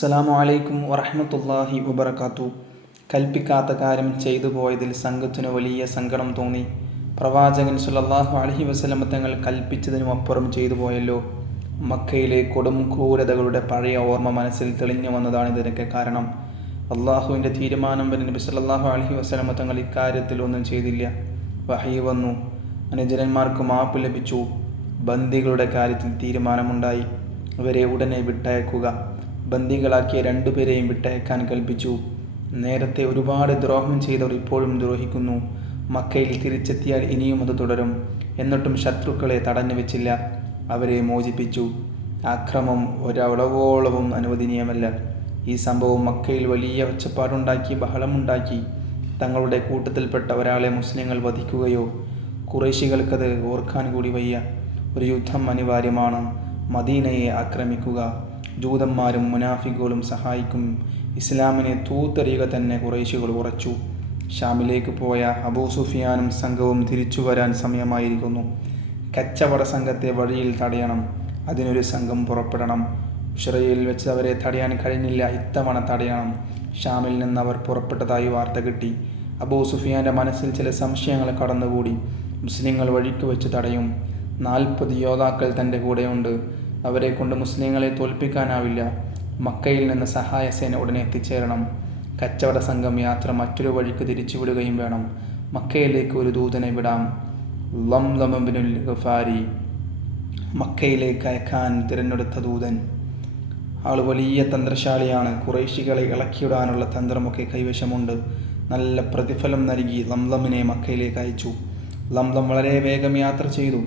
അസ്സലാമു അലൈക്കും വറഹ്മത്തുള്ളാഹി വബറകാതുഹു. കൽപ്പിക്കാത്ത കാര്യം ചെയ്തു പോയതിൽ സംഘത്തിനു വലിയ സങ്കടം തോന്നി. പ്രവാചകൻ സ്വല്ലല്ലാഹു അലൈഹി വസല്ലം തങ്ങൾ കൽപ്പിച്ചതിനും അപ്പുറം ചെയ്തു പോയല്ലോ. മക്കയിലെ കൊടും ക്രൂരതകളുടെ പഴയ ഓർമ്മ മനസ്സിൽ തെളിഞ്ഞു വന്നതാണ് ഇതിനൊക്കെ കാരണം. അള്ളാഹുവിൻ്റെ തീരുമാനം വരെ നബി സല്ലല്ലാഹു അലൈഹി വസല്ലം തങ്ങൾ ഇക്കാര്യത്തിൽ ഒന്നും ചെയ്തില്ല. വഹി വന്നു, അനുചരന്മാർക്ക് മാപ്പ് ലഭിച്ചു. ബന്ദികളുടെ കാര്യത്തിൽ തീരുമാനമുണ്ടായി. അവരെ ഉടനെ വിട്ടയക്കുക. ബന്ദികളാക്കിയ രണ്ടുപേരെയും വിട്ടയക്കാൻ കൽപ്പിച്ചു. നേരത്തെ ഒരുപാട് ദ്രോഹം ചെയ്തവർ ഇപ്പോഴും ദ്രോഹിക്കുന്നു. മക്കയിൽ തിരിച്ചെത്തിയാൽ ഇനിയും അത് തുടരും. എന്നിട്ടും ശത്രുക്കളെ തടഞ്ഞു വെച്ചില്ല. അവരെ മോചിപ്പിച്ചു. അക്രമം ഒരളവോളവും അനുവദനീയമല്ല. ഈ സംഭവം മക്കയിൽ വലിയ ഒച്ചപ്പാടുണ്ടാക്കി, ബഹളമുണ്ടാക്കി. തങ്ങളുടെ കൂട്ടത്തിൽപ്പെട്ട ഒരാളെ മുസ്ലിങ്ങൾ വധിക്കുകയോ? ഖുറൈശികൾക്കത് ഓർക്കാൻ കൂടി വയ്യ. ഒരു യുദ്ധം അനിവാര്യമാണ്. മദീനയെ ആക്രമിക്കുക. ജൂതന്മാരും മുനാഫിക്കുകളും സഹായിക്കും. ഇസ്ലാമിനെ തൂത്തെറിയുക തന്നെ ഖുറൈശികൾ ഉറച്ചു. ഷാമിലേക്ക് പോയ അബൂ സുഫിയാനും സംഘവും തിരിച്ചു വരാൻ സമയമായിരിക്കുന്നു. കച്ചവട സംഘത്തെ വഴിയിൽ തടയണം. അതിനൊരു സംഘം പുറപ്പെടണം. ഉശ്റയിൽ വെച്ച് അവരെ തടയാൻ കഴിഞ്ഞില്ല. ഇത്തവണ തടയണം. ഷാമിൽ നിന്ന് അവർ പുറപ്പെട്ടതായി വാർത്ത കിട്ടി. അബൂ സുഫിയാൻ്റെ മനസ്സിൽ ചില സംശയങ്ങൾ കടന്നുകൂടി. മുസ്ലിങ്ങൾ വഴിക്ക് വെച്ച് തടയും. 40 യോദ്ധാക്കൾ തൻ്റെ കൂടെയുണ്ട്. അവരെ കൊണ്ട് മുസ്ലിങ്ങളെ തോൽപ്പിക്കാനാവില്ല. മക്കയിൽ നിന്ന് സഹായസേന ഉടനെ എത്തിച്ചേരണം. കച്ചവട സംഘം യാത്ര മറ്റൊരു വഴിക്ക് തിരിച്ചുവിടുകയും വേണം. മക്കയിലേക്ക് ഒരു ദൂതനെ വിടാം. ലംലം ഇബ്നുൽ ഗഫാരി മക്കയിലേക്ക് അയക്കാൻ തിരഞ്ഞെടുത്ത ദൂതൻ. ആൾ വലിയ തന്ത്രശാലിയാണ്. ഖുറൈശികളെ ഇളക്കിയിടാനുള്ള തന്ത്രമൊക്കെ കൈവശമുണ്ട്. നല്ല പ്രതിഫലം നൽകി ലംലമിനെ മക്കയിലേക്ക് അയച്ചു. ലംലം വളരെ വേഗം യാത്ര ചെയ്തു.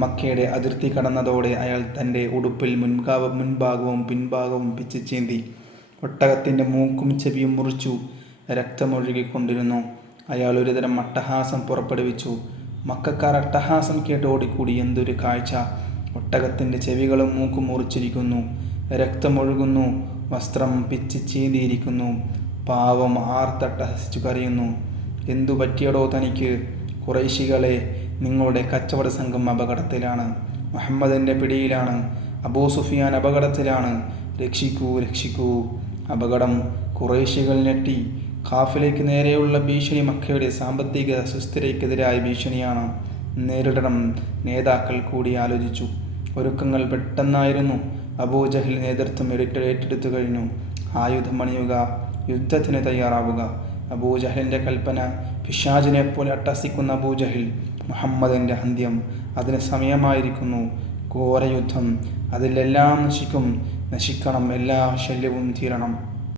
മക്കയുടെ അതിർത്തി കടന്നതോടെ അയാൾ തൻ്റെ ഉടുപ്പിൽ മുൻഭാഗവും പിൻഭാഗവും പിച്ച് ചീന്തി. ഒട്ടകത്തിൻ്റെ മൂക്കും ചെവിയും മുറിച്ചു. രക്തമൊഴുകിക്കൊണ്ടിരുന്നു. അയാൾ ഒരുതരം അട്ടഹാസം പുറപ്പെടുവിച്ചു. മക്കക്കാർ അട്ടഹാസം കേട്ട് ഓടിക്കൂടി. എന്തൊരു കാഴ്ച! ഒട്ടകത്തിൻ്റെ ചെവികളും മൂക്കും മുറിച്ചിരിക്കുന്നു. രക്തമൊഴുകുന്നു. വസ്ത്രം പിച്ച് ചീന്തിയിരിക്കുന്നു. പാവം ആർത്തട്ടഹസിച്ചു കരയുന്നു. എന്തു പറ്റിയടോ തനിക്ക്? ഖുറൈശികളെ, നിങ്ങളുടെ കച്ചവട സംഘം അപകടത്തിലാണ്. മുഹമ്മദിൻ്റെ പിടിയിലാണ്. അബൂ സുഫിയാൻ അപകടത്തിലാണ്. രക്ഷിക്കൂ, രക്ഷിക്കൂ! അപകടം! ഖുറൈശികൾ ഞെട്ടി. ഖാഫിലയ്ക്ക് നേരെയുള്ള ഭീഷണി മക്കയുടെ സാമ്പത്തിക സുസ്ഥിരതയ്ക്കെതിരായ ഭീഷണിയാണ്. നേരിടണം. നേതാക്കൾ കൂടി ആലോചിച്ചു. ഒരുക്കങ്ങൾ പെട്ടെന്നായിരുന്നു. അബൂജഹൽ നേതൃത്വം ഏറ്റെടുത്തു കഴിഞ്ഞു. ആയുധമണിയുക, യുദ്ധത്തിന് തയ്യാറാവുക. അബൂജഹലിൻ്റെ കൽപ്പന. പിശാചിനെ പോലെ അട്ടഹസിക്കുന്ന അബൂജഹൽ. മുഹമ്മദിൻ്റെ അന്ത്യം. അതിന് സമയമായിരിക്കുന്നു. ഘോരയുദ്ധം. അതിലെല്ലാം നശിക്കണം. എല്ലാ ശല്യവും തീരണം.